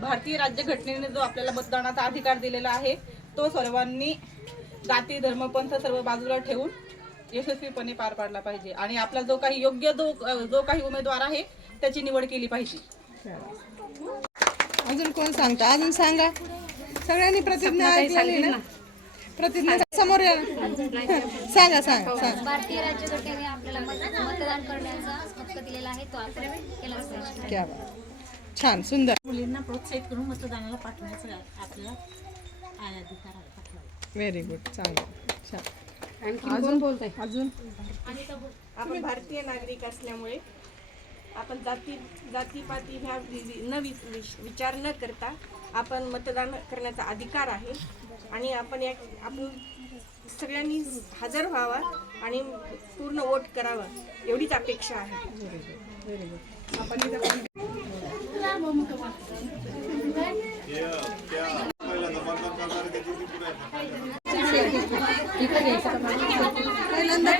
भारतीय राज्यघटनेने जो आपल्याला मतदानाचा अधिकार दिलेला आहे तो सर्वांनी जाती धर्म पंथ सर्व बाजूला ठेवून यशस्वीपणे पार पाडला पाहिजे आणि आपला जो काही योग्य जो काही उमेदवार आहे त्याची निवड केली पाहिजे। अजून कोण सांगता? अजून सांगा। सगळ्यांनी प्रतिज्ञा ऐकलेली ना? प्रतिज्ञा समोर या। सांगा सांगा सांगा। भारतीय राज्यघटनेने आपल्याला मतदान करण्याचा हक्क दिलेला आहे तो आपण केलाच पाहिजे। क्या बात, छान, सुंदर। मुलींना प्रोत्साहित करून मतदानाला पाठवण्याचा आपल्याला अधिकार आहे। व्हेरी गुड, चांगलं, छान। अजून बोलताय? अजून आपण भारतीय नागरिक असल्यामुळे आपण जातीपाती ह्या विचार न करता आपण मतदान करण्याचा अधिकार आहे आणि आपण सगळ्यांनी हजर व्हावा आणि पूर्ण वोट करावा एवढीच अपेक्षा आहे। Very good. आपण पहिल्यांदा